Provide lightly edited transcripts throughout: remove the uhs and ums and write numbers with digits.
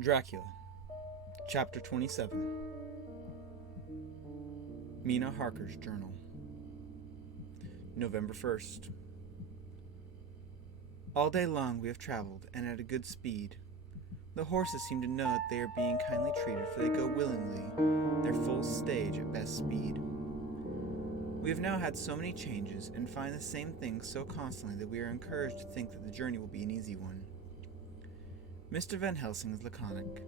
Dracula, Chapter 27. Mina Harker's Journal. November 1st. All day long we have traveled, and at a good speed. The horses seem to know that they are being kindly treated, for they go willingly, their full stage at best speed. We have now had so many changes, and find the same things so constantly, that we are encouraged to think that the journey will be an easy one. Mr. Van Helsing is laconic.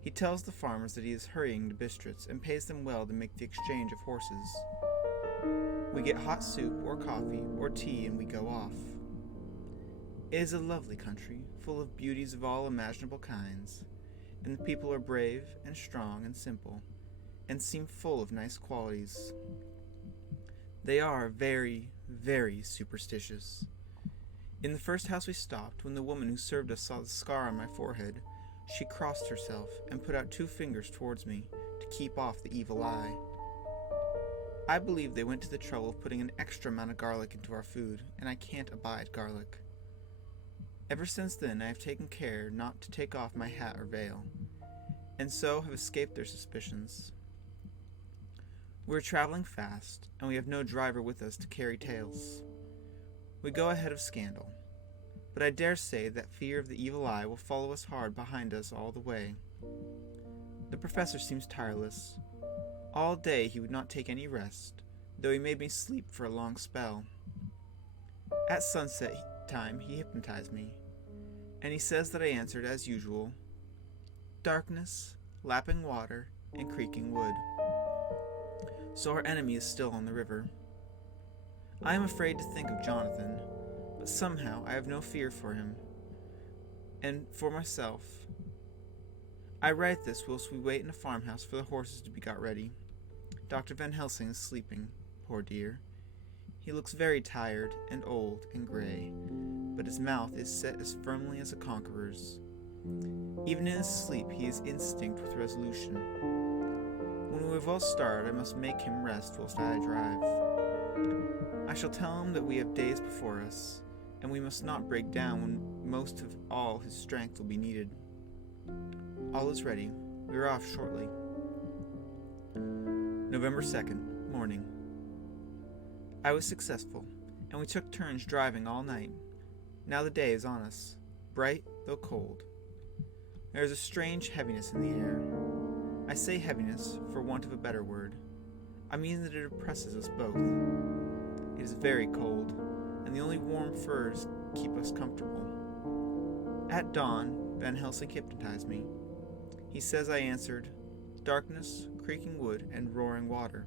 He tells the farmers that he is hurrying to Bistritz, and pays them well to make the exchange of horses. We get hot soup, or coffee, or tea, and we go off. It is a lovely country, full of beauties of all imaginable kinds, and the people are brave, and strong, and simple, and seem full of nice qualities. They are very, very superstitious. In the first house we stopped, when the woman who served us saw the scar on my forehead, she crossed herself and put out 2 fingers towards me to keep off the evil eye. I believe they went to the trouble of putting an extra amount of garlic into our food, and I can't abide garlic. Ever since then I have taken care not to take off my hat or veil, and so have escaped their suspicions. We are traveling fast, and we have no driver with us to carry tales. We go ahead of scandal, but I dare say that fear of the evil eye will follow us hard behind us all the way. The professor seems tireless. All day he would not take any rest, though he made me sleep for a long spell. At sunset time he hypnotized me, and he says that I answered as usual, darkness, lapping water, and creaking wood. So our enemy is still on the river. I am afraid to think of Jonathan, but somehow I have no fear for him, and for myself. I write this whilst we wait in a farmhouse for the horses to be got ready. Dr. Van Helsing is sleeping, poor dear. He looks very tired and old and gray, but his mouth is set as firmly as a conqueror's. Even in his sleep he is instinct with resolution. When we have all started, I must make him rest whilst I drive. I shall tell him that we have days before us, and we must not break down when most of all his strength will be needed. All is ready. We are off shortly. November 2nd, morning. I was successful, and we took turns driving all night. Now the day is on us, bright though cold. There is a strange heaviness in the air. I say heaviness for want of a better word. I mean that it oppresses us both. It is very cold, and the only warm furs keep us comfortable. At dawn, Van Helsing hypnotized me. He says I answered, darkness, creaking wood, and roaring water.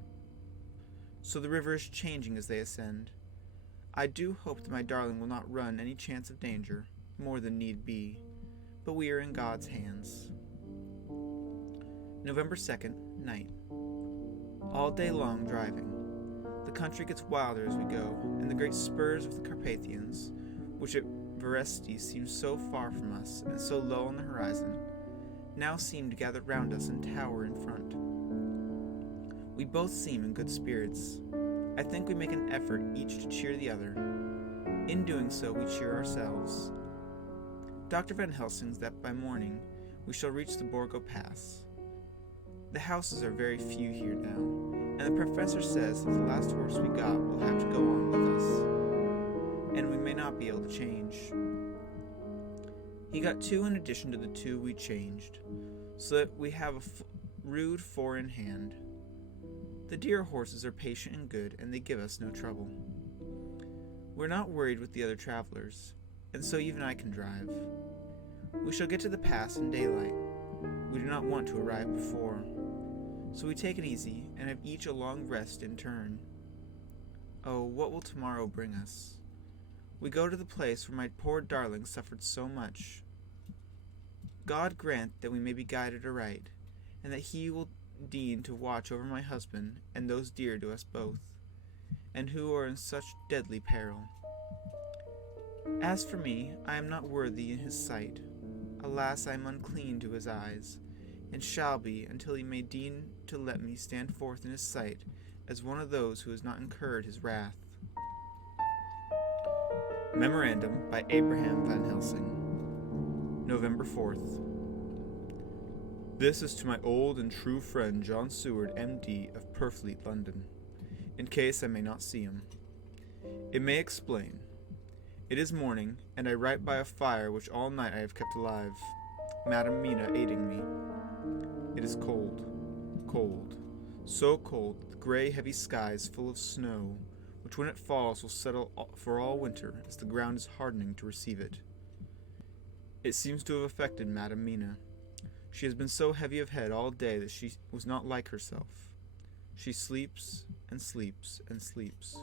So the river is changing as they ascend. I do hope that my darling will not run any chance of danger, more than need be, but we are in God's hands. November 2nd, night. All day long driving. The country gets wilder as we go, and the great spurs of the Carpathians, which at Verestes seemed so far from us and so low on the horizon, now seem to gather round us and tower in front. We both seem in good spirits. I think we make an effort each to cheer the other. In doing so, we cheer ourselves. Dr. Van Helsing says that by morning we shall reach the Borgo Pass. The houses are very few here now, and the professor says that the last horse we got will have to go on with us, and we may not be able to change. He got 2 in addition to the 2 we changed, so that we have a rude 4 in hand. The dear horses are patient and good, and they give us no trouble. We're not worried with the other travelers, and so even I can drive. We shall get to the pass in daylight. We do not want to arrive before, so we take it easy and have each a long rest in turn. Oh, what will tomorrow bring us? We go to the place where my poor darling suffered so much. God grant that we may be guided aright, and that he will deign to watch over my husband and those dear to us both, and who are in such deadly peril. As for me, I am not worthy in his sight. Alas, I am unclean to his eyes, and shall be until he may deign to let me stand forth in his sight as one of those who has not incurred his wrath. Memorandum by Abraham Van Helsing. November 4th. This is to my old and true friend John Seward, M.D. of Purfleet, London, in case I may not see him. It may explain. It is morning, and I write by a fire which all night I have kept alive, Madam Mina aiding me. It is cold, cold, so cold that the grey heavy sky is full of snow, which when it falls will settle for all winter as the ground is hardening to receive it. It seems to have affected Madam Mina. She has been so heavy of head all day that she was not like herself. She sleeps and sleeps and sleeps.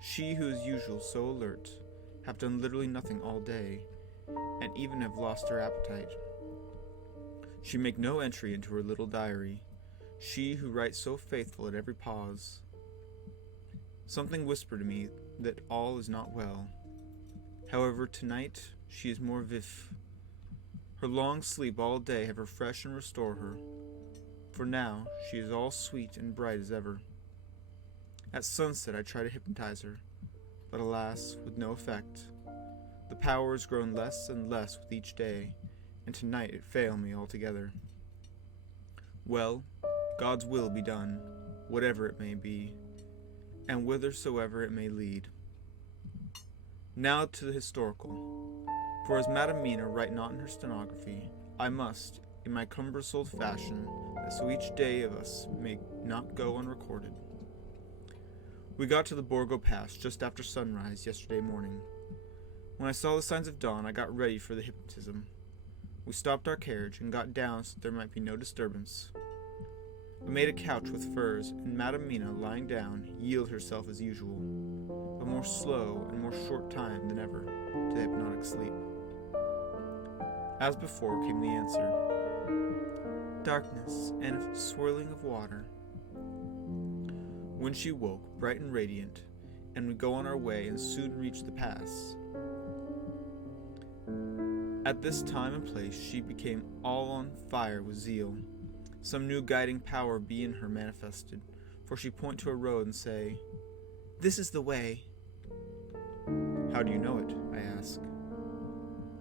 She who is usually so alert, have done literally nothing all day, and even have lost her appetite. She make no entry into her little diary, she who writes so faithful at every pause. Something whispered to me that all is not well. However, tonight she is more vif. Her long sleep all day have refreshed and restored her, for now she is all sweet and bright as ever. At sunset I try to hypnotize her, but alas, with no effect. The power has grown less and less with each day, and tonight it failed me altogether. Well, God's will be done, whatever it may be, and whithersoever it may lead. Now to the historical. For as Madam Mina write not in her stenography, I must, in my cumbrous old fashion, that so each day of us may not go unrecorded. We got to the Borgo Pass just after sunrise yesterday morning. When I saw the signs of dawn, I got ready for the hypnotism. We stopped our carriage and got down so that there might be no disturbance. I made a couch with furs, and Madam Mina, lying down, yielded herself as usual, but more slow and more short time than ever, to the hypnotic sleep. As before came the answer. Darkness and a swirling of water. When she woke, bright and radiant, and we go on our way and soon reach the pass. At this time and place she became all on fire with zeal. Some new guiding power be in her manifested, for she point to a road and say, This is the way. How do you know it? I ask.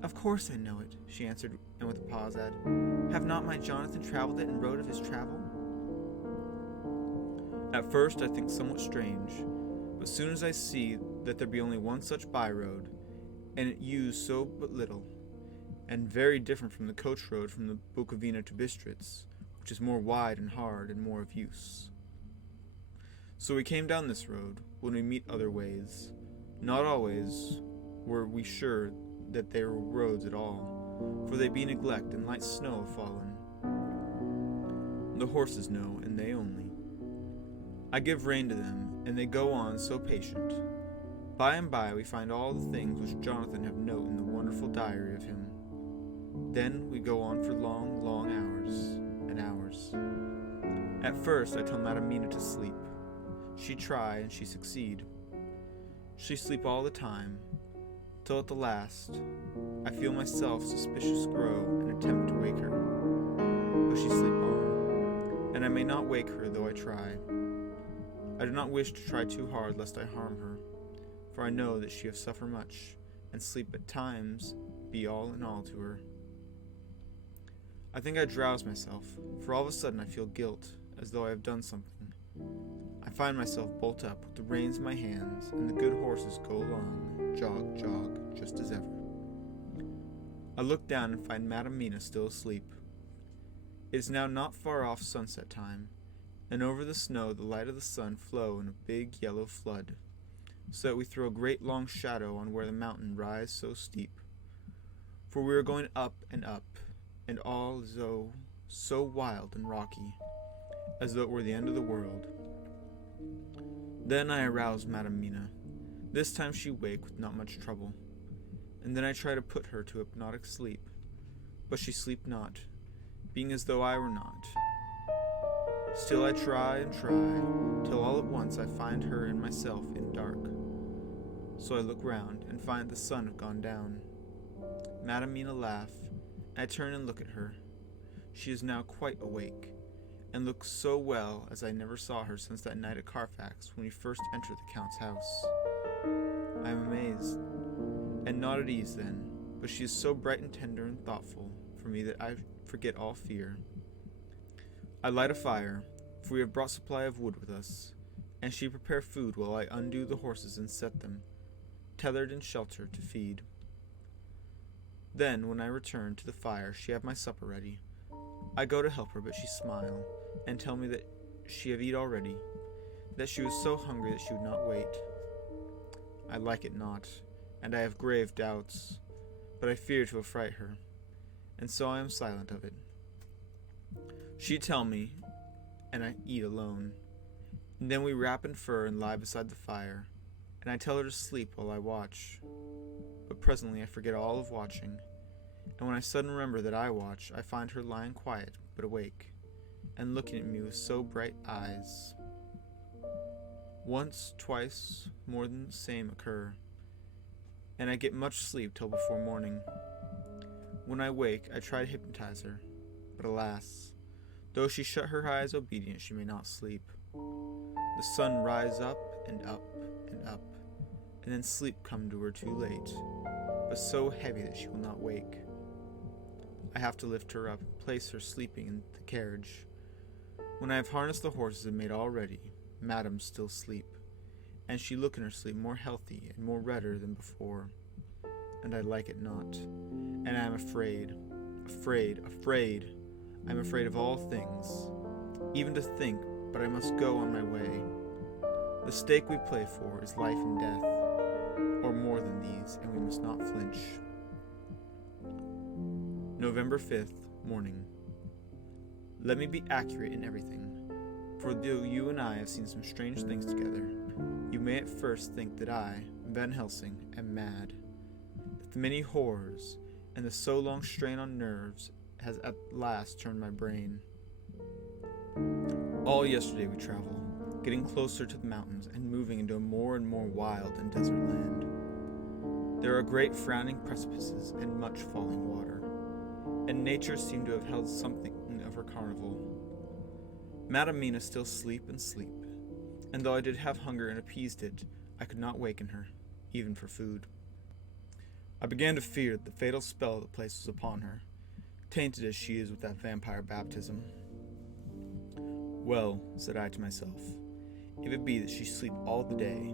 Of course I know it, she answered, and with a pause added, Have not my Jonathan traveled it and wrote of his travel? At first I think somewhat strange, but soon as I see that there be only one such by-road, and it used so but little, and very different from the coach road from the Bukovina to Bistritz, which is more wide and hard and more of use. So we came down this road, when we meet other ways. Not always were we sure that they were roads at all, for they be neglect and light snow have fallen. The horses know, and they only. I give rein to them, and they go on so patient. By and by we find all the things which Jonathan have note in the wonderful diary of him. Then we go on for long, long hours and hours. At first I tell Madam Mina to sleep. She try, and she succeed. She sleep all the time, till at the last I feel myself suspicious grow and attempt to wake her. But she sleep on, and I may not wake her though I try. I do not wish to try too hard lest I harm her, for I know that she have suffered much, and sleep at times be all in all to her. I think I drowse myself, for all of a sudden I feel guilt, as though I have done something. I find myself bolt up with the reins in my hands, and the good horses go along, jog, jog, just as ever. I look down and find Madam Mina still asleep. It is now not far off sunset time, and over the snow the light of the sun flow in a big yellow flood, so that we throw a great long shadow on where the mountain rise so steep. For we are going up, and all as though so wild and rocky, as though it were the end of the world. Then I arouse Madam Mina. This time she wake with not much trouble, and then I try to put her to hypnotic sleep, but she sleep not, being as though I were not. Still I try and try, till all at once I find her and myself in dark. So I look round, and find the sun have gone down. Madam Mina laugh, and I turn and look at her. She is now quite awake, and looks so well as I never saw her since that night at Carfax when we first entered the Count's house. I am amazed, and not at ease then, but she is so bright and tender and thoughtful for me that I forget all fear. I light a fire, for we have brought supply of wood with us, and she prepare food while I undo the horses and set them, tethered in shelter, to feed. Then, when I return to the fire, she have my supper ready. I go to help her, but she smile, and tell me that she have eat already, that she was so hungry that she would not wait. I like it not, and I have grave doubts, but I fear to affright her, and so I am silent of it. She tell me, and I eat alone, and then we wrap in fur and lie beside the fire, and I tell her to sleep while I watch. But presently I forget all of watching, and when I suddenly remember that I watch, I find her lying quiet but awake, and looking at me with so bright eyes. Once, twice, more than the same occur, and I get much sleep till before morning. When I wake, I try to hypnotize her, but alas, though she shut her eyes obedient, she may not sleep. The sun rise up and up and up, and then sleep come to her too late, but so heavy that she will not wake. I have to lift her up and place her sleeping in the carriage. When I have harnessed the horses and made all ready, Madam still sleep, and she look in her sleep more healthy and more redder than before, and I like it not, and I am afraid. I am afraid of all things, even to think, but I must go on my way. The stake we play for is life and death, or more than these, and we must not flinch. November 5th, morning. Let me be accurate in everything, for though you and I have seen some strange things together, you may at first think that I, Van Helsing, am mad, that the many horrors and the so long strain on nerves has at last turned my brain. All yesterday we travel, getting closer to the mountains and moving into a more and more wild and desert land. There are great frowning precipices and much falling water, and nature seemed to have held something of her carnival. Madam Mina still sleep, and though I did have hunger and appeased it, I could not waken her, even for food. I began to fear that the fatal spell of the place was upon her, tainted as she is with that vampire baptism. Well, said I to myself, if it be that she sleep all the day,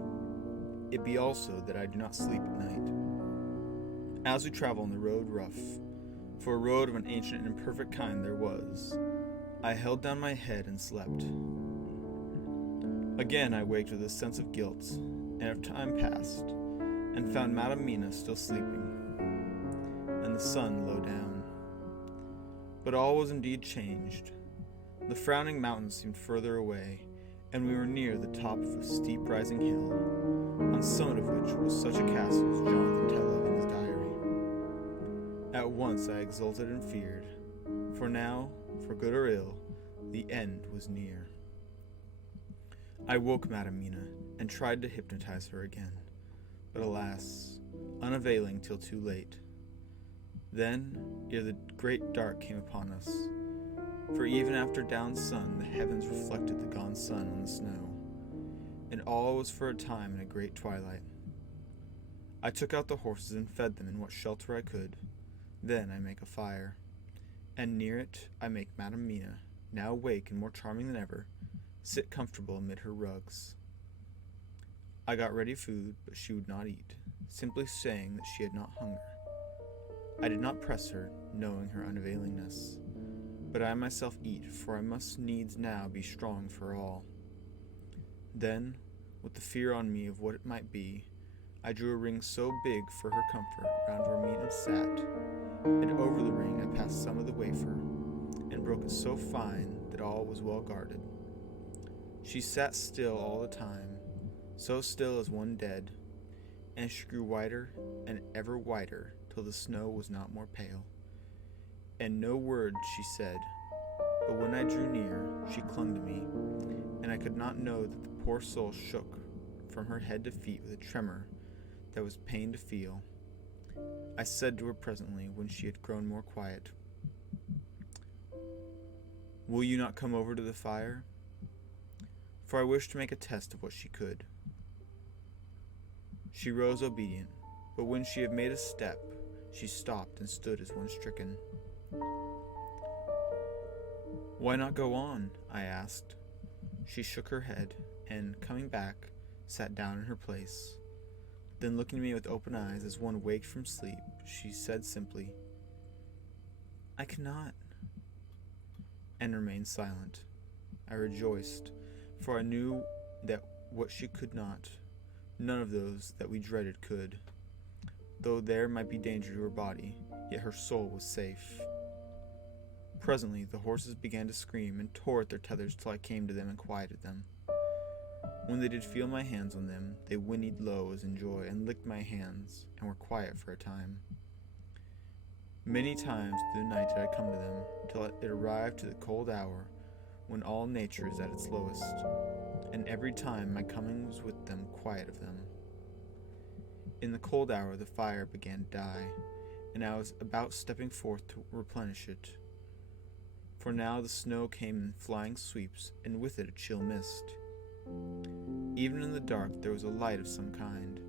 it be also that I do not sleep at night. As we travel on the road rough, for a road of an ancient and imperfect kind there was, I held down my head and slept. Again I waked with a sense of guilt, and of time passed, and found Madam Mina still sleeping, and the sun low down. But all was indeed changed. The frowning mountains seemed further away, and we were near the top of a steep rising hill, on the summit of which was such a castle as Jonathan tell of in his diary. At once I exulted and feared, for now, for good or ill, the end was near. I woke Madam Mina, and tried to hypnotize her again, but alas, unavailing till too late. Then, ere the great dark came upon us, for even after down sun the heavens reflected the gone sun on the snow, and all was for a time in a great twilight. I took out the horses and fed them in what shelter I could. Then I make a fire, and near it I make Madam Mina, now awake and more charming than ever, sit comfortable amid her rugs. I got ready food, but she would not eat, simply saying that she had not hunger. I did not press her, knowing her unavailingness, but I myself eat, for I must needs now be strong for all. Then, with the fear on me of what it might be, I drew a ring so big for her comfort round where Mina sat, and over the ring I passed some of the wafer, and broke it so fine that all was well guarded. She sat still all the time, so still as one dead, and she grew whiter and ever whiter till the snow was not more pale. And no word she said, but when I drew near, she clung to me, and I could not know that the poor soul shook from her head to feet with a tremor that was pain to feel. I said to her presently, when she had grown more quiet, "Will you not come over to the fire?" For I wished to make a test of what she could. She rose obedient, but when she had made a step, she stopped and stood as one stricken. "Why not go on?" I asked. She shook her head, and, coming back, sat down in her place. Then, looking at me with open eyes as one waked from sleep, she said simply, "I cannot," and remained silent. I rejoiced, for I knew that what she could not, none of those that we dreaded could. Though there might be danger to her body, yet her soul was safe. Presently the horses began to scream and tore at their tethers till I came to them and quieted them. When they did feel my hands on them, they whinnied low as in joy, and licked my hands, and were quiet for a time. Many times through the night did I come to them, till it arrived to the cold hour, when all nature is at its lowest, and every time my coming was with them quiet of them. In the cold hour the fire began to die, and I was about stepping forth to replenish it. For now the snow came in flying sweeps, and with it a chill mist. Even in the dark there was a light of some kind,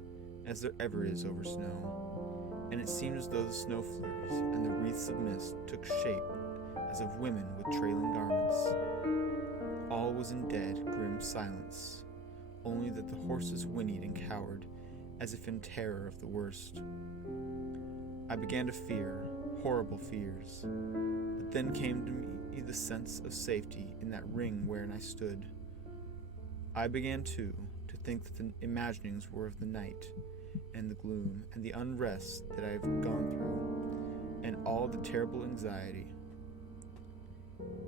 as there ever is over snow, and it seemed as though the snow flurries and the wreaths of mist took shape as of women with trailing garments. All was in dead, grim silence, only that the horses whinnied and cowered, as if in terror of the worst. I began to fear, horrible fears, but then came to me the sense of safety in that ring wherein I stood. I began, too, to think that the imaginings were of the night, and the gloom, and the unrest that I have gone through, and all the terrible anxiety.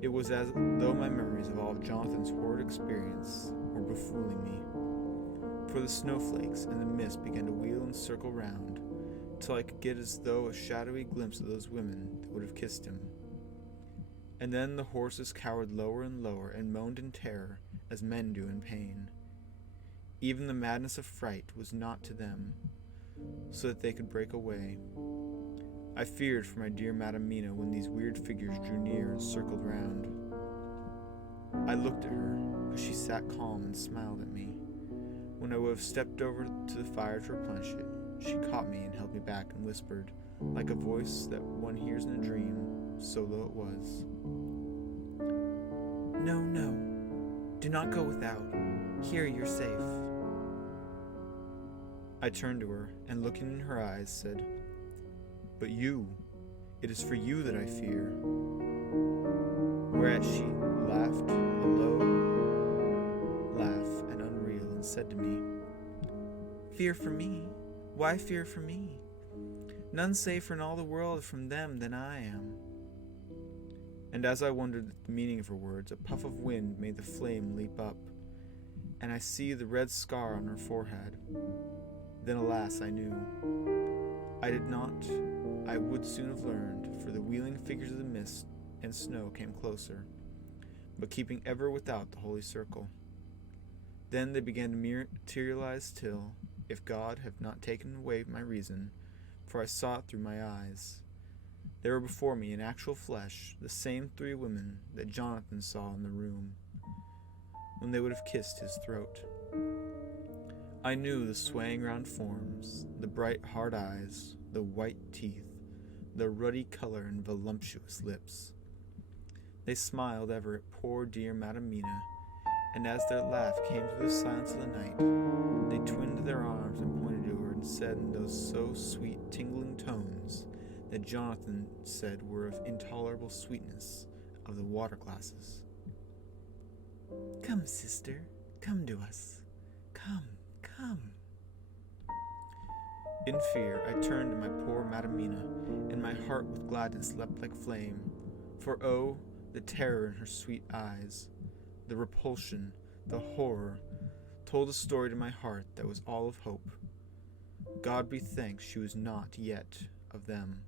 It was as though my memories of all of Jonathan's horrid experience were befooling me, for the snowflakes and the mist began to wheel and circle round, till I could get as though a shadowy glimpse of those women that would have kissed him. And then the horses cowered lower and lower, and moaned in terror, as men do in pain. Even the madness of fright was not to them, so that they could break away. I feared for my dear Madam Mina when these weird figures drew near and circled round. I looked at her, but she sat calm and smiled at me. When I would have stepped over to the fire to replenish it, she caught me and held me back and whispered, like a voice that one hears in a dream, so low it was, "No, no, do not go without. Here you're safe." I turned to her, and looking in her eyes, said, "But you, it is for you that I fear." Whereat she laughed a low laugh and unreal, and said to me, "Fear for me? Why fear for me? None safer in all the world from them than I am." And as I wondered at the meaning of her words, a puff of wind made the flame leap up, and I see the red scar on her forehead. Then, alas, I knew. I did not. I would soon have learned, for the wheeling figures of the mist and snow came closer, but keeping ever without the holy circle. Then they began to materialize till, if God have not taken away my reason, for I saw it through my eyes, there were before me in actual flesh the same three women that Jonathan saw in the room, when they would have kissed his throat. I knew the swaying round forms, the bright hard eyes, the white teeth, the ruddy color and voluptuous lips. They smiled ever at poor dear Madam Mina, and as their laugh came through the silence of the night, they twined their arms and pointed to her and said in those so sweet tingling tones that Jonathan said were of intolerable sweetness, of the water glasses, "Come, sister, come to us. Come, come." In fear I turned to my poor Madam Mina, and my heart with gladness leapt like flame, for oh, the terror in her sweet eyes, the repulsion, the horror, told a story to my heart that was all of hope. God be thanked she was not yet of them.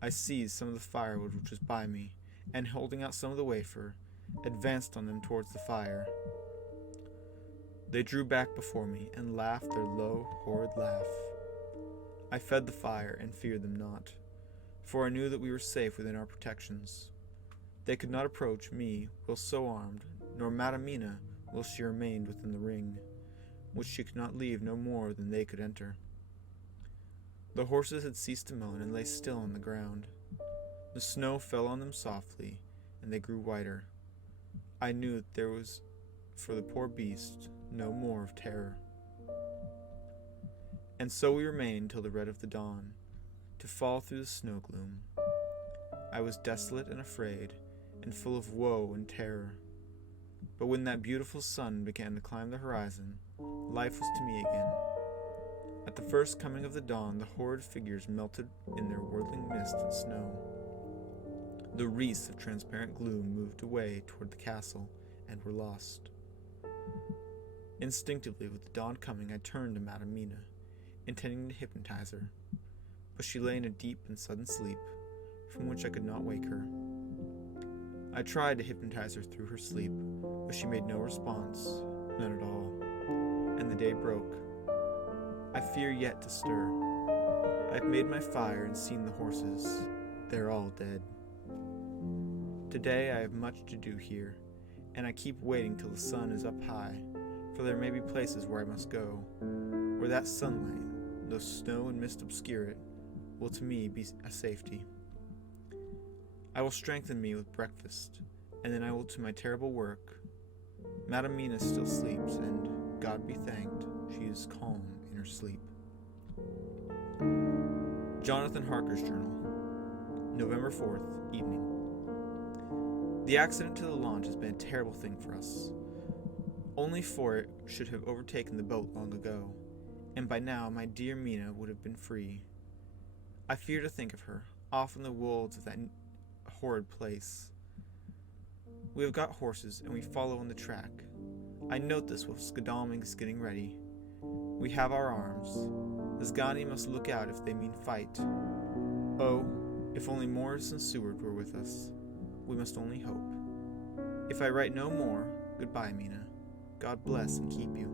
I seized some of the firewood which was by me, and holding out some of the wafer, advanced on them towards the fire. They drew back before me, and laughed their low, horrid laugh. I fed the fire, and feared them not, for I knew that we were safe within our protections. They could not approach me while so armed, nor Madam Mina while she remained within the ring, which she could not leave no more than they could enter. The horses had ceased to moan, and lay still on the ground. The snow fell on them softly, and they grew whiter. I knew that there was, for the poor beast, no more of terror. And so we remained till the red of the dawn, to fall through the snow gloom. I was desolate and afraid, and full of woe and terror. But when that beautiful sun began to climb the horizon, life was to me again. At the first coming of the dawn, the horrid figures melted in their whirling mist and snow. The wreaths of transparent gloom moved away toward the castle and were lost. Instinctively, with the dawn coming, I turned to Madame Mina, intending to hypnotize her, but she lay in a deep and sudden sleep, from which I could not wake her. I tried to hypnotize her through her sleep, but she made no response, none at all, and the day broke. I fear yet to stir. I have made my fire and seen the horses. They are all dead. Today I have much to do here, and I keep waiting till the sun is up high, for there may be places where I must go, where that sunlight, though snow and mist obscure it, will to me be a safety. I will strengthen me with breakfast, and then I will to my terrible work. Madame Mina still sleeps, and, God be thanked, she is calm in her sleep. Jonathan Harker's Journal, November 4th, evening. The accident to the launch has been a terrible thing for us. Only for it should have overtaken the boat long ago, and by now my dear Mina would have been free. I fear to think of her, off in the wolds of that horrid place. We have got horses, and we follow on the track. I note this while Skadalming is getting ready. We have our arms. The Zgani must look out if they mean fight. Oh, if only Morris and Seward were with us. We must only hope. If I write no more, goodbye, Mina. God bless and keep you.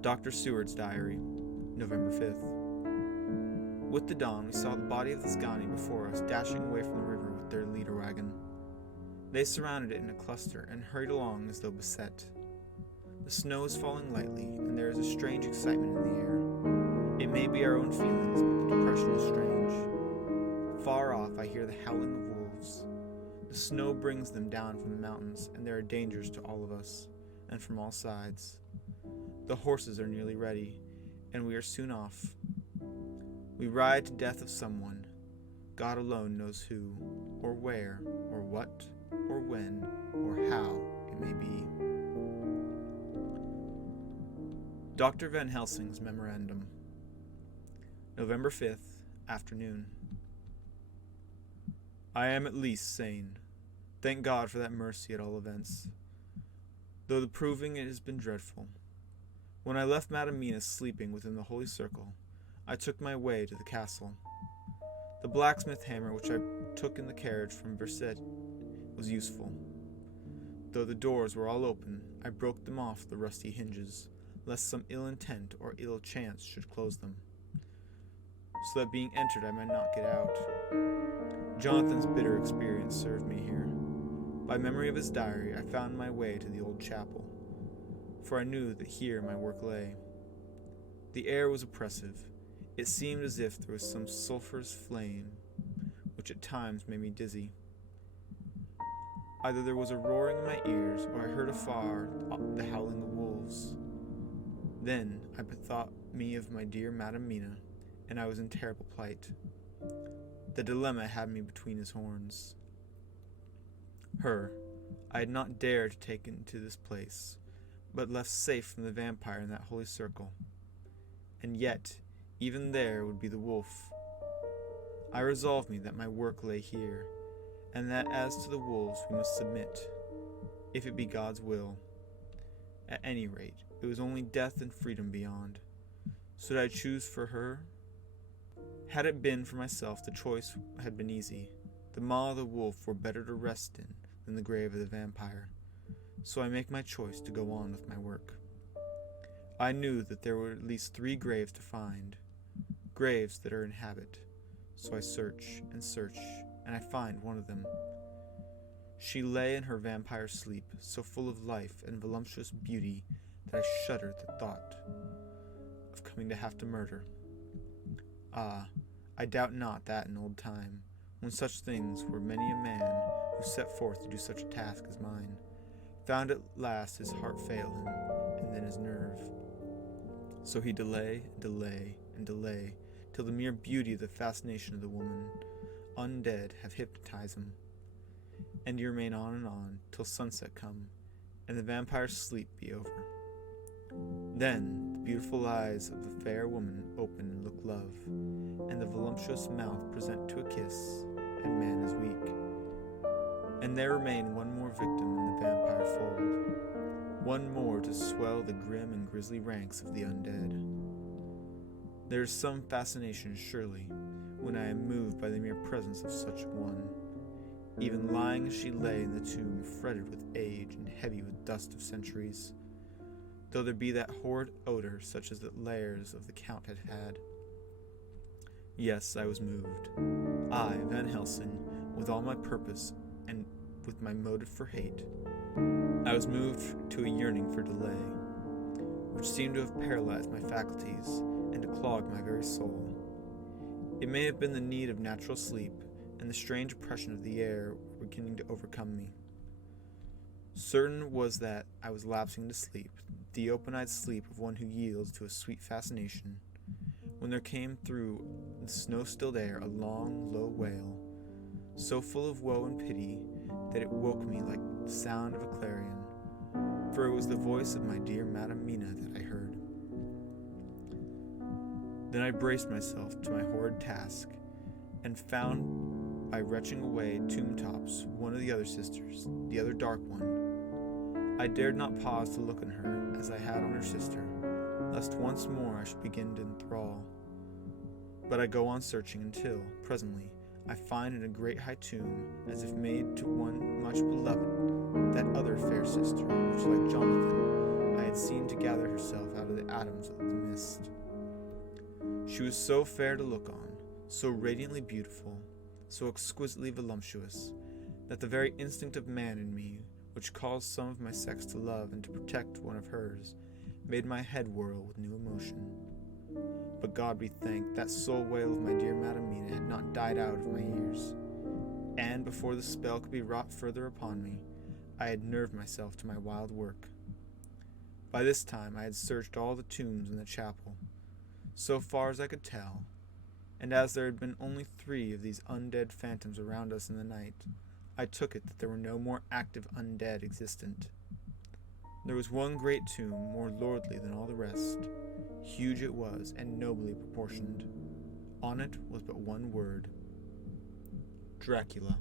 Dr. Seward's Diary, November 5th. With the dawn, we saw the body of the Zgani before us dashing away from the river with their leader wagon. They surrounded it in a cluster and hurried along as though beset. The snow is falling lightly, and there is a strange excitement in the air. It may be our own feelings, but the depression is strange. Far off, I hear the howling of wolves. The snow brings them down from the mountains, and there are dangers to all of us, and from all sides. The horses are nearly ready, and we are soon off. We ride to death of someone. God alone knows who, or where, or what, or when, or how it may be. Dr. Van Helsing's Memorandum, November 5th, afternoon. I am at least sane. Thank God for that mercy at all events, though the proving it has been dreadful. When I left Madame Mina sleeping within the holy circle, I took my way to the castle. The blacksmith hammer which I took in the carriage from Verset was useful. Though the doors were all open, I broke them off the rusty hinges, lest some ill intent or ill chance should close them, so that being entered I might not get out. Jonathan's bitter experience served me here. By memory of his diary, I found my way to the old chapel, for I knew that here my work lay. The air was oppressive. It seemed as if there was some sulphurous flame, which at times made me dizzy. Either there was a roaring in my ears, or I heard afar the howling of wolves. Then I bethought me of my dear Madame Mina, and I was in terrible plight. The dilemma had me between his horns. Her I had not dared to take into this place, but left safe from the vampire in that holy circle. And yet, even there would be the wolf. I resolved me that my work lay here, and that as to the wolves we must submit, if it be God's will. At any rate, it was only death and freedom beyond. Should I choose for her? Had it been for myself, the choice had been easy. The maw of the wolf were better to rest in than the grave of the vampire. So I make my choice to go on with my work. I knew that there were at least 3 graves to find, graves that are in habit. So I search, and I find one of them. She lay in her vampire sleep, so full of life and voluptuous beauty that I shuddered at the thought of coming to have to murder. Ah, I doubt not that in old time, when such things were many a man who set forth to do such a task as mine, found at last his heart fail him, and then his nerve. So he delay, till the mere beauty of the fascination of the woman, undead, have hypnotized him. And he remain on, till sunset come, and the vampire's sleep be over. Then the beautiful eyes of the fair woman open and look love, and the voluptuous mouth present to a kiss, and man is weak. And there remain one more victim in the vampire fold, one more to swell the grim and grisly ranks of the undead. There is some fascination, surely, when I am moved by the mere presence of such a one, even lying as she lay in the tomb, fretted with age and heavy with dust of centuries, though there be that horrid odor such as the lairs of the Count had had. Yes, I was moved. I, Van Helsing, with all my purpose and with my motive for hate. I was moved to a yearning for delay, which seemed to have paralyzed my faculties and to clog my very soul. It may have been the need of natural sleep, and the strange oppression of the air were beginning to overcome me. Certain was that I was lapsing into sleep, the open-eyed sleep of one who yields to a sweet fascination, when there came through the snow-stilled air a long, low wail, so full of woe and pity that it woke me like the sound of a clarion, for it was the voice of my dear Madam Mina that I heard. Then I braced myself to my horrid task, and found by retching away tomb-tops one of the other sisters, the other dark one. I dared not pause to look on her as I had on her sister, lest once more I should begin to enthrall. But I go on searching until, presently, I find in a great high tomb, as if made to one much beloved, that other fair sister, which, like Jonathan, I had seen to gather herself out of the atoms of the mist. She was so fair to look on, so radiantly beautiful, so exquisitely voluptuous, that the very instinct of man in me, which calls some of my sex to love and to protect one of hers, made my head whirl with new emotion. But God be thanked, that soul wail of my dear Madam Mina had not died out of my ears, and before the spell could be wrought further upon me, I had nerved myself to my wild work. By this time I had searched all the tombs in the chapel, so far as I could tell, and as there had been only 3 of these undead phantoms around us in the night, I took it that there were no more active undead existent. There was one great tomb, more lordly than all the rest. Huge it was, and nobly proportioned. On it was but one word: Dracula.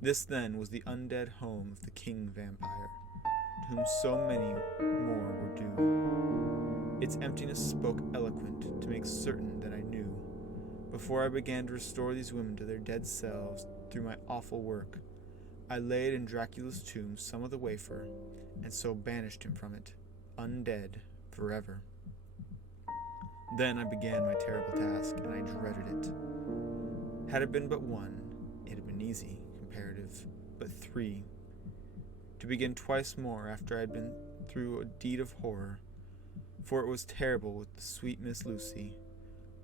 This then was the undead home of the king vampire, to whom so many more were due. Its emptiness spoke eloquent to make certain that I knew, before I began to restore these women to their dead selves through my awful work, I laid in Dracula's tomb some of the wafer, and so banished him from it, undead, forever. Then I began my terrible task, and I dreaded it. Had it been but one, it had been easy, comparative, but 3. To begin twice more after I had been through a deed of horror, for it was terrible with the sweet Miss Lucy.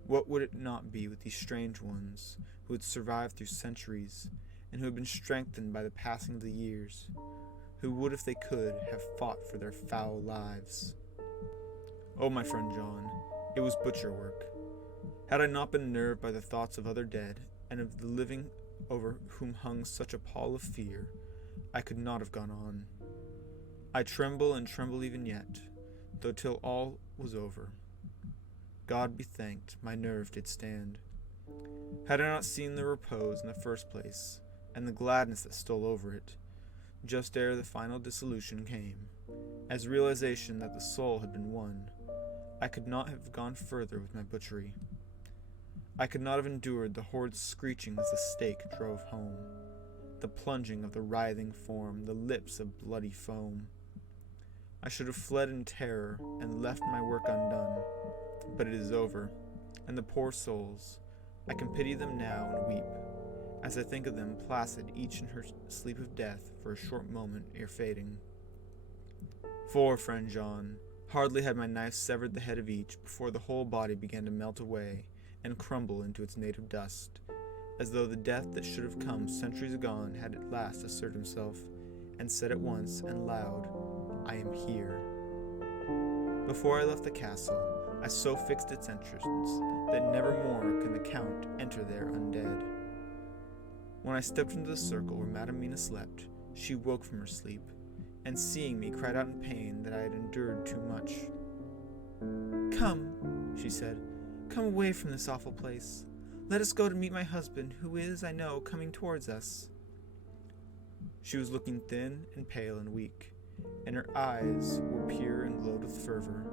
What would it not be with these strange ones, who had survived through centuries, and who had been strengthened by the passing of the years, who would, if they could, have fought for their foul lives? Oh, my friend John, it was butcher work. Had I not been nerved by the thoughts of other dead, and of the living over whom hung such a pall of fear, I could not have gone on. I tremble and tremble even yet, though till all was over. God be thanked, my nerve did stand. Had I not seen the repose in the first place, and the gladness that stole over it, just ere the final dissolution came, as realization that the soul had been won, I could not have gone further with my butchery. I could not have endured the horrid screeching as the stake drove home, the plunging of the writhing form, the lips of bloody foam. I should have fled in terror and left my work undone, but it is over, and the poor souls, I can pity them now and weep, as I think of them placid each in her sleep of death for a short moment ere fading. For, friend John, hardly had my knife severed the head of each before the whole body began to melt away, and crumble into its native dust, as though the death that should have come centuries agone had at last asserted himself, and said at once and loud, "I am here." Before I left the castle, I so fixed its entrance that nevermore can the Count enter there undead. When I stepped into the circle where Madam Mina slept, she woke from her sleep, and seeing me cried out in pain that I had endured too much. "Come," she said, "come away from this awful place. Let us go to meet my husband, who is, I know, coming towards us." She was looking thin and pale and weak, and her eyes were pure and glowed with fervor.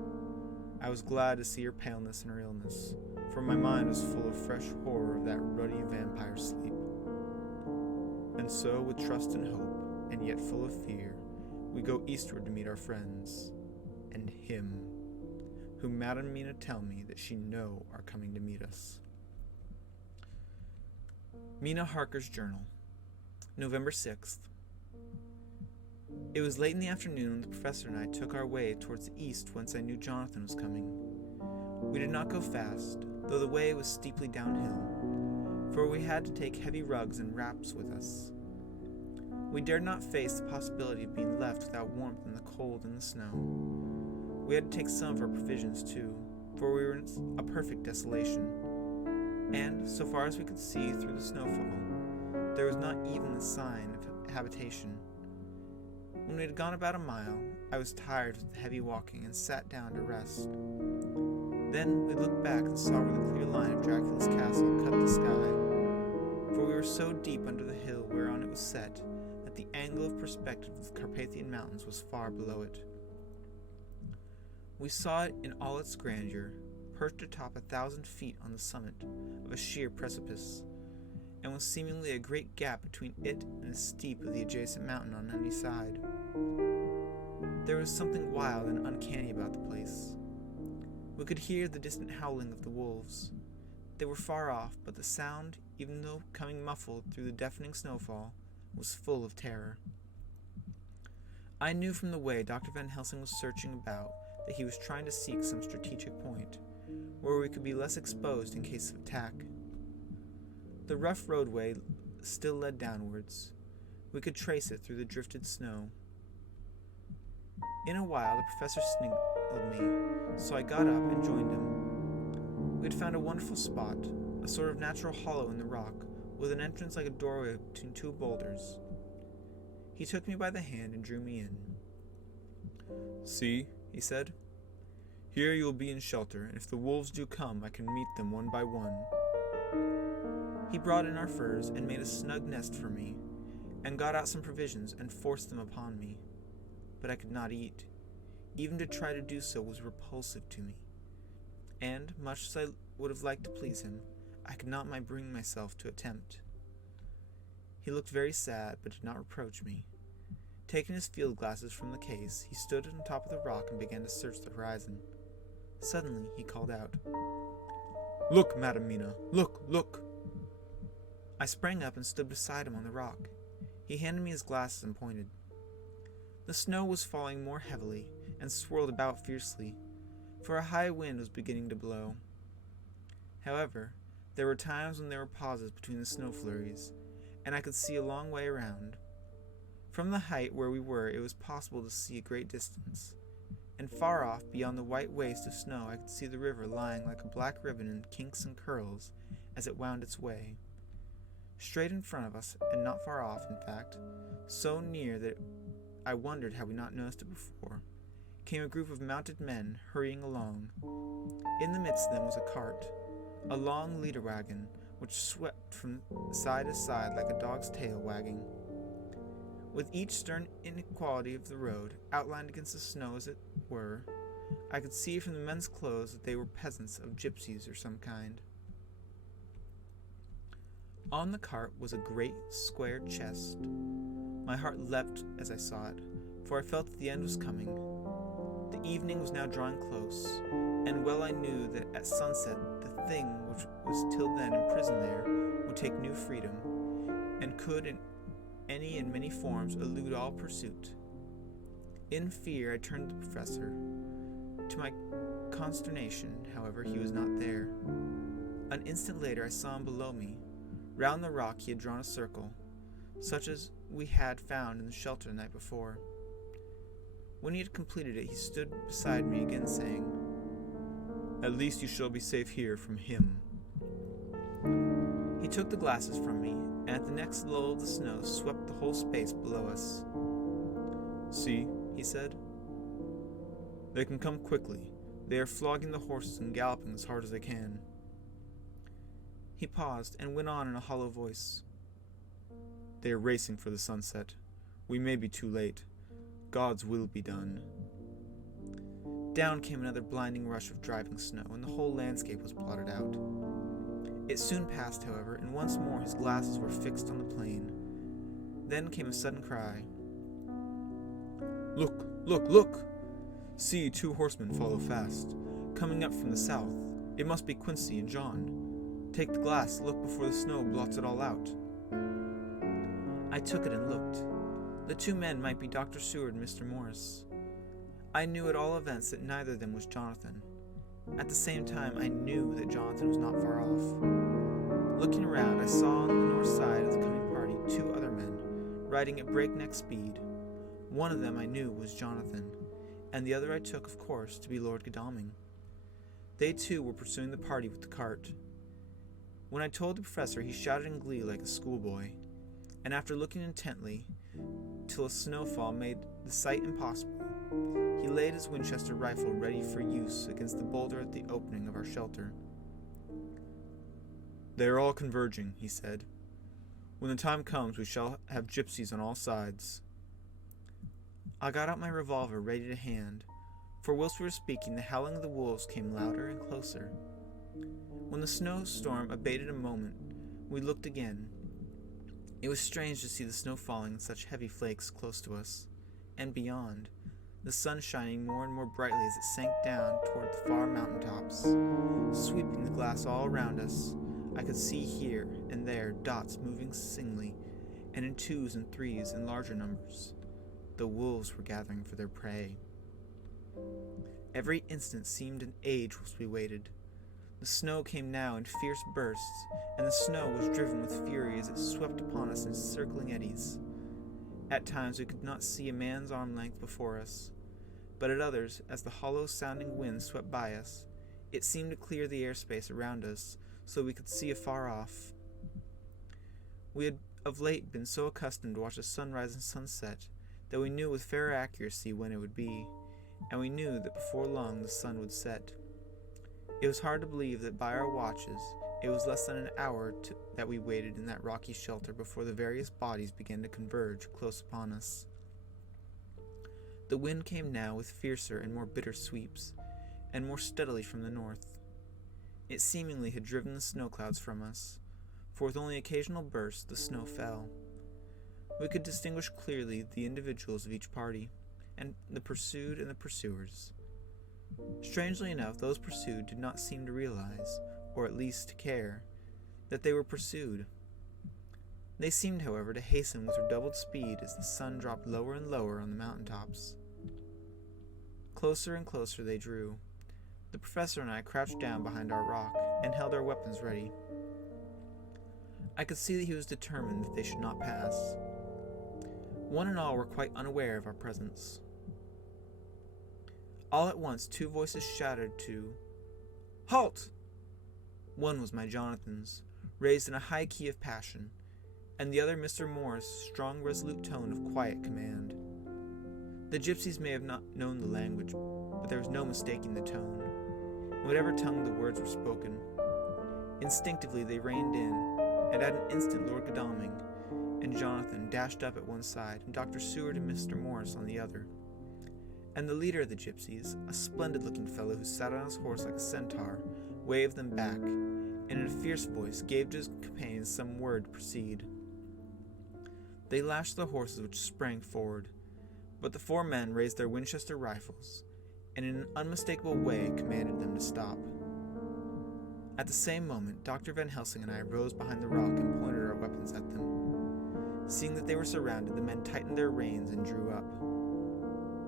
I was glad to see her paleness and her illness, for my mind was full of fresh horror of that ruddy vampire sleep. And so, with trust and hope, and yet full of fear, we go eastward to meet our friends, and him, whom Madam Mina tell me that she know are coming to meet us. Mina Harker's Journal, November 6th. It was late in the afternoon when the professor and I took our way towards the east whence I knew Jonathan was coming. We did not go fast, though the way was steeply downhill, for we had to take heavy rugs and wraps with us. We dared not face the possibility of being left without warmth in the cold and the snow. We had to take some of our provisions too, for we were in a perfect desolation, and, so far as we could see through the snowfall, there was not even the sign of habitation. When we had gone about a mile, I was tired with the heavy walking and sat down to rest. Then we looked back and saw where the clear line of Dracula's castle cut the sky, for we were so deep under the hill whereon it was set that the angle of perspective of the Carpathian Mountains was far below it. We saw it in all its grandeur, perched atop 1,000 feet on the summit of a sheer precipice, and with seemingly a great gap between it and the steep of the adjacent mountain on any side. There was something wild and uncanny about the place. We could hear the distant howling of the wolves. They were far off, but the sound, even though coming muffled through the deafening snowfall, was full of terror. I knew from the way Dr. Van Helsing was searching about that he was trying to seek some strategic point, where we could be less exposed in case of attack. The rough roadway still led downwards. We could trace it through the drifted snow. In a while, the professor signaled me, so I got up and joined him. We had found a wonderful spot, a sort of natural hollow in the rock, with an entrance like a doorway between two boulders. He took me by the hand and drew me in. "See," he said, "here you will be in shelter, and if the wolves do come, I can meet them one by one." He brought in our furs and made a snug nest for me, and got out some provisions and forced them upon me. But I could not eat. Even to try to do so was repulsive to me, and, much as I would have liked to please him, I could not bring myself to attempt. He looked very sad, but did not reproach me. Taking his field glasses from the case, he stood on top of the rock and began to search the horizon. Suddenly, he called out, "Look, Madam Mina, look, look!" I sprang up and stood beside him on the rock. He handed me his glasses and pointed. The snow was falling more heavily and swirled about fiercely, for a high wind was beginning to blow. However, there were times when there were pauses between the snow flurries, and I could see a long way around. From the height where we were, it was possible to see a great distance, and far off, beyond the white waste of snow, I could see the river lying like a black ribbon in kinks and curls as it wound its way. Straight in front of us, and not far off, in fact, so near that I wondered had we not noticed it before, came a group of mounted men hurrying along. In the midst of them was a cart, a long leader wagon, which swept from side to side like a dog's tail wagging. With each stern inequality of the road outlined against the snow as it were, I could see from the men's clothes that they were peasants of gypsies or some kind. On the cart was a great square chest. My heart leapt as I saw it, for I felt that the end was coming. The evening was now drawing close, and well I knew that at sunset the thing which was till then imprisoned there would take new freedom, and could in any and many forms elude all pursuit. In fear I turned to the professor. To my consternation, however, he was not there. An instant later I saw him below me. Round the rock he had drawn a circle, such as we had found in the shelter the night before. When he had completed it, he stood beside me again, saying, "At least you shall be safe here from him." He took the glasses from me, and at the next lull of the snow swept the whole space below us. "See," he said, "they can come quickly. They are flogging the horses and galloping as hard as they can." He paused and went on in a hollow voice. "They are racing for the sunset. We may be too late. God's will be done." Down came another blinding rush of driving snow, and the whole landscape was blotted out. It soon passed, however, and once more his glasses were fixed on the plain. Then came a sudden cry. "Look, look, look! See, 2 horsemen follow fast, coming up from the south. It must be Quincy and John. Take the glass, look before the snow blots it all out." I took it and looked. The 2 men might be Dr. Seward and Mr. Morris. I knew at all events that neither of them was Jonathan. At the same time, I knew that Jonathan was not far off. Looking around, I saw on the north side of the coming party 2 other men, riding at breakneck speed. One of them I knew was Jonathan, and the other I took, of course, to be Lord Godalming. They too were pursuing the party with the cart. When I told the professor, he shouted in glee like a schoolboy, and after looking intently till a snowfall made the sight impossible, he laid his Winchester rifle ready for use against the boulder at the opening of our shelter. "They are all converging," he said. "When the time comes, we shall have gypsies on all sides." I got out my revolver ready to hand, for whilst we were speaking, the howling of the wolves came louder and closer. When the snowstorm abated a moment, we looked again. It was strange to see the snow falling in such heavy flakes close to us, and beyond, the sun shining more and more brightly as it sank down toward the far mountain tops. Sweeping the glass all around us, I could see here and there dots moving singly, and in 2s and 3s and larger numbers. The wolves were gathering for their prey. Every instant seemed an age whilst we waited. The snow came now in fierce bursts, and the snow was driven with fury as it swept upon us in circling eddies. At times we could not see a man's arm length before us, but at others, as the hollow-sounding wind swept by us, it seemed to clear the airspace around us so we could see afar off. We had of late been so accustomed to watch the sunrise and sunset that we knew with fair accuracy when it would be, and we knew that before long the sun would set. It was hard to believe that by our watches it was less than an hour that we waited in that rocky shelter before the various bodies began to converge close upon us. The wind came now with fiercer and more bitter sweeps, and more steadily from the north. It seemingly had driven the snow clouds from us, for with only occasional bursts the snow fell. We could distinguish clearly the individuals of each party, and the pursued and the pursuers. Strangely enough, those pursued did not seem to realize, or at least to care, that they were pursued. They seemed, however, to hasten with redoubled speed as the sun dropped lower and lower on the mountain tops. Closer and closer they drew. The professor and I crouched down behind our rock and held our weapons ready. I could see that he was determined that they should not pass. One and all were quite unaware of our presence. All at once 2 voices shouted to "Halt!" One was my Jonathan's, raised in a high key of passion, and the other Mr. Moore's strong, resolute tone of quiet command. The gypsies may have not known the language, but there was no mistaking the tone. In whatever tongue the words were spoken, instinctively they reined in, and at an instant Lord Godalming and Jonathan dashed up at one side, and Dr. Seward and Mr. Morris on the other. And the leader of the gypsies, a splendid-looking fellow who sat on his horse like a centaur, waved them back, and in a fierce voice gave to his companions some word to proceed. They lashed the horses, which sprang forward, but the 4 men raised their Winchester rifles, and in an unmistakable way commanded them to stop. At the same moment, Dr. Van Helsing and I rose behind the rock and pointed our weapons at them. Seeing that they were surrounded, the men tightened their reins and drew up.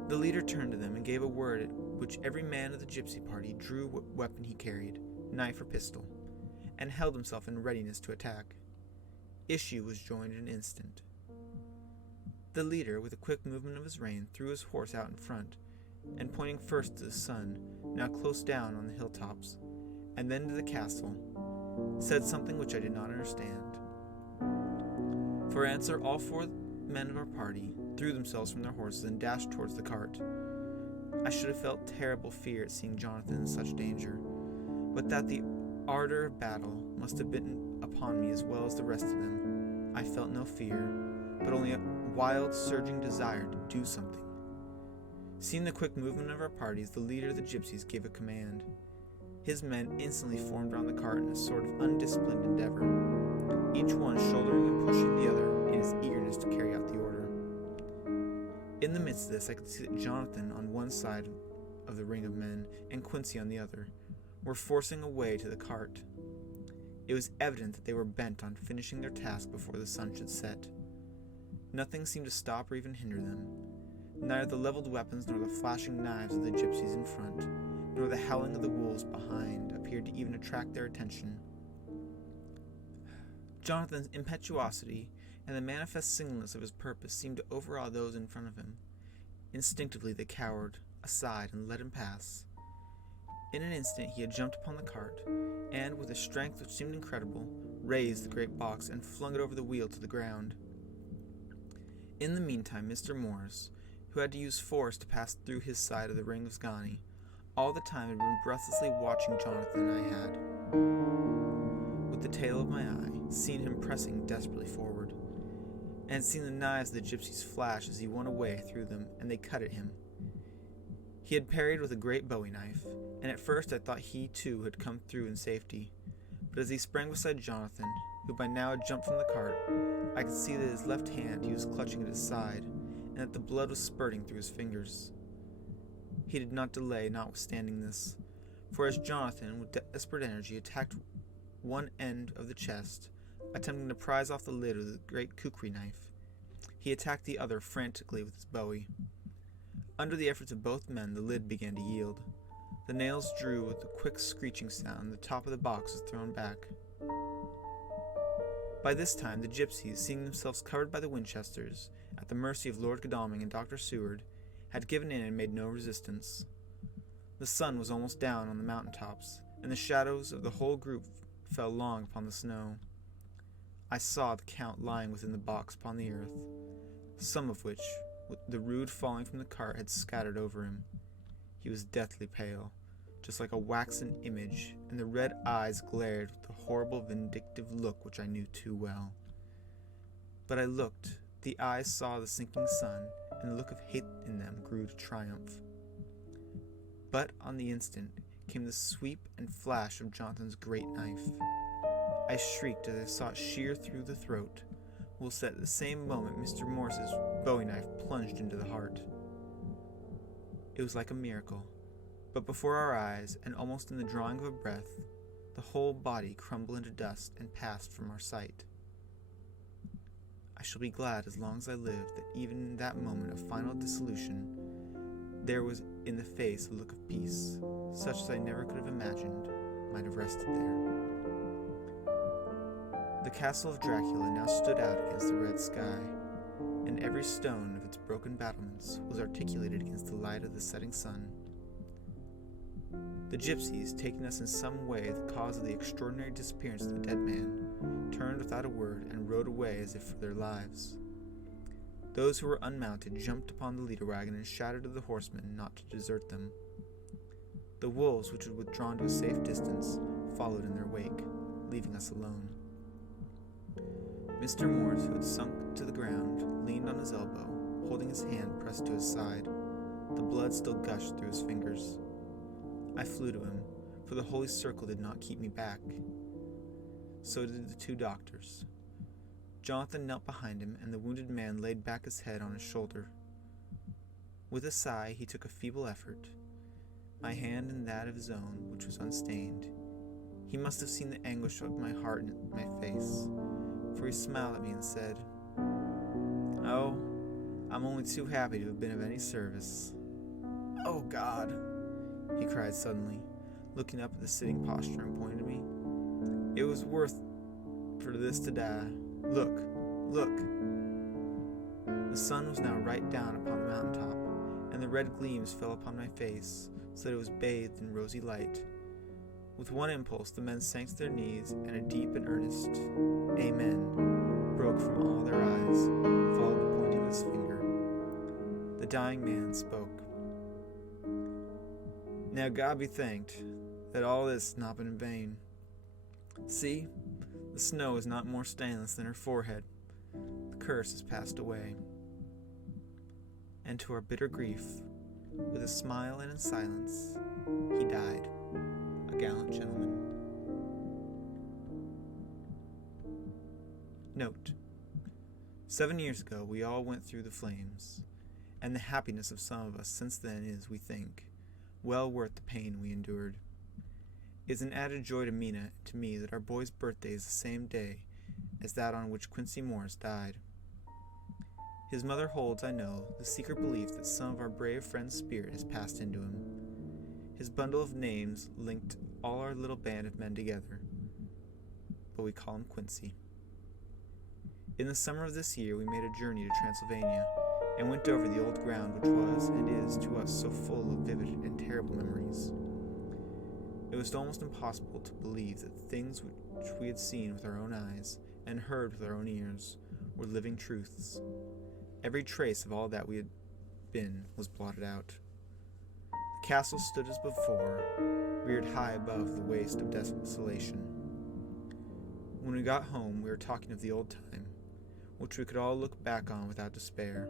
The leader turned to them and gave a word at which every man of the gypsy party drew what weapon he carried, knife or pistol, and held himself in readiness to attack. Issue was joined in an instant. The leader, with a quick movement of his rein, threw his horse out in front, and pointing first to the sun, now close down on the hilltops, and then to the castle, said something which I did not understand. For answer, all 4 men of our party threw themselves from their horses and dashed towards the cart. I should have felt terrible fear at seeing Jonathan in such danger, but that the ardor of battle must have been upon me as well as the rest of them. I felt no fear, but only a wild, surging desire to do something. Seeing the quick movement of our parties, the leader of the gypsies gave a command. His men instantly formed round the cart in a sort of undisciplined endeavor, each one shouldering and pushing the other in his eagerness to carry out the order. In the midst of this, I could see that Jonathan on one side of the ring of men and Quincy on the other were forcing a way to the cart. It was evident that they were bent on finishing their task before the sun should set. Nothing seemed to stop or even hinder them. Neither the leveled weapons nor the flashing knives of the gypsies in front, nor the howling of the wolves behind appeared to even attract their attention. Jonathan's impetuosity and the manifest singleness of his purpose seemed to overawe those in front of him. Instinctively they cowered aside and let him pass. In an instant he had jumped upon the cart, and, with a strength which seemed incredible, raised the great box and flung it over the wheel to the ground. In the meantime, Mr. Morris, who had to use force to pass through his side of the ring of Sgani, all the time had been breathlessly watching Jonathan. I had, with the tail of my eye, seen him pressing desperately forward, and had seen the knives of the gypsies flash as he won a way through them, and they cut at him. He had parried with a great bowie knife, and at first I thought he too had come through in safety, but as he sprang beside Jonathan, who by now had jumped from the cart, I could see that his left hand he was clutching at his side, and that the blood was spurting through his fingers. He did not delay, notwithstanding this, for as Jonathan, with desperate energy, attacked one end of the chest, attempting to prise off the lid of the great kukri knife, he attacked the other frantically with his bowie. Under the efforts of both men, the lid began to yield. The nails drew with a quick screeching sound, and the top of the box was thrown back. By this time, the gypsies, seeing themselves covered by the Winchesters, at the mercy of Lord Godalming and Dr. Seward, had given in and made no resistance. The sun was almost down on the mountain tops, and the shadows of the whole group fell long upon the snow. I saw the Count lying within the box upon the earth, some of which, with the rood falling from the cart, had scattered over him. He was deathly pale, just like a waxen image, and the red eyes glared with the horrible vindictive look which I knew too well. But I looked, the eyes saw the sinking sun, and the look of hate in them grew to triumph. But on the instant came the sweep and flash of Jonathan's great knife. I shrieked as I saw it shear through the throat, whilst at the same moment Mr. Morris's bowie knife plunged into the heart. It was like a miracle, but before our eyes, and almost in the drawing of a breath, the whole body crumbled into dust and passed from our sight. I shall be glad as long as I live that even in that moment of final dissolution, there was in the face a look of peace, such as I never could have imagined might have rested there. The castle of Dracula now stood out against the red sky, and every stone of its broken battlements was articulated against the light of the setting sun. The gypsies, taking us in some way the cause of the extraordinary disappearance of the dead man, turned without a word and rode away as if for their lives. Those who were unmounted jumped upon the leader wagon and shouted to the horsemen not to desert them. The wolves, which had withdrawn to a safe distance, followed in their wake, leaving us alone. Mr. Morris, who had sunk to the ground, leaned on his elbow, holding his hand pressed to his side. The blood still gushed through his fingers. I flew to him, for the holy circle did not keep me back. So did the 2 doctors. Jonathan knelt behind him, and the wounded man laid back his head on his shoulder. With a sigh, he took a feeble effort, my hand in that of his own, which was unstained. He must have seen the anguish of my heart in my face, for he smiled at me and said, "Oh, I'm only too happy to have been of any service." "Oh, God!" he cried suddenly, looking up at the sitting posture and pointing to me. It was worth for this to die. Look, look. The sun was now right down upon the mountaintop, and the red gleams fell upon my face, so that it was bathed in rosy light. With one impulse, the men sank to their knees, and a deep and earnest "Amen" broke from all their eyes, followed the pointing of his finger. The dying man spoke. Now God be thanked that all this has not been in vain. See, the snow is not more stainless than her forehead. The curse has passed away. And to our bitter grief, with a smile and in silence, he died, a gallant gentleman. Note: 7 years ago we all went through the flames, and the happiness of some of us since then is, we think, well worth the pain we endured. It is an added joy to Mina and to me that our boy's birthday is the same day as that on which Quincy Morris died. His mother holds, I know, the secret belief that some of our brave friend's spirit has passed into him. His bundle of names linked all our little band of men together, but we call him Quincy. In the summer of this year we made a journey to Transylvania, and went over the old ground which was and is to us so full of vivid and terrible memories. It was almost impossible to believe that the things which we had seen with our own eyes and heard with our own ears were living truths. Every trace of all that we had been was blotted out. The castle stood as before, reared high above the waste of desolation. When we got home, we were talking of the old time, which we could all look back on without despair,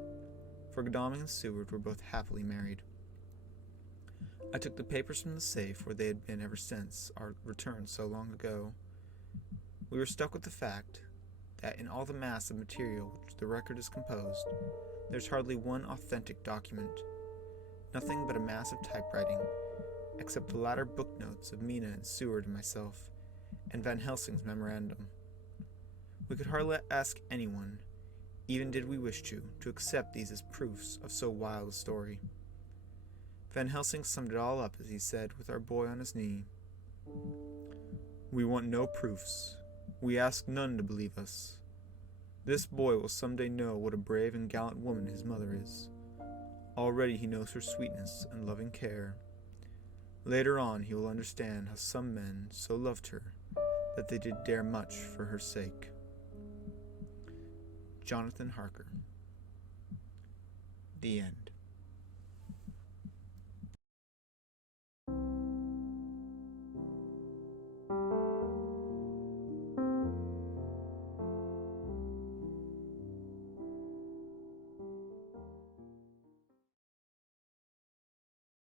for Godalming and Seward were both happily married. I took the papers from the safe where they had been ever since our return so long ago. We were struck with the fact that in all the mass of material which the record is composed, there's hardly one authentic document, nothing but a mass of typewriting, except the latter book notes of Mina and Seward and myself, and Van Helsing's memorandum. We could hardly ask anyone, even did we wish to accept these as proofs of so wild a story. Van Helsing summed it all up as he said, with our boy on his knee, "We want no proofs. We ask none to believe us. This boy will someday know what a brave and gallant woman his mother is. Already he knows her sweetness and loving care. Later on he will understand how some men so loved her that they did dare much for her sake." Jonathan Harker. The end.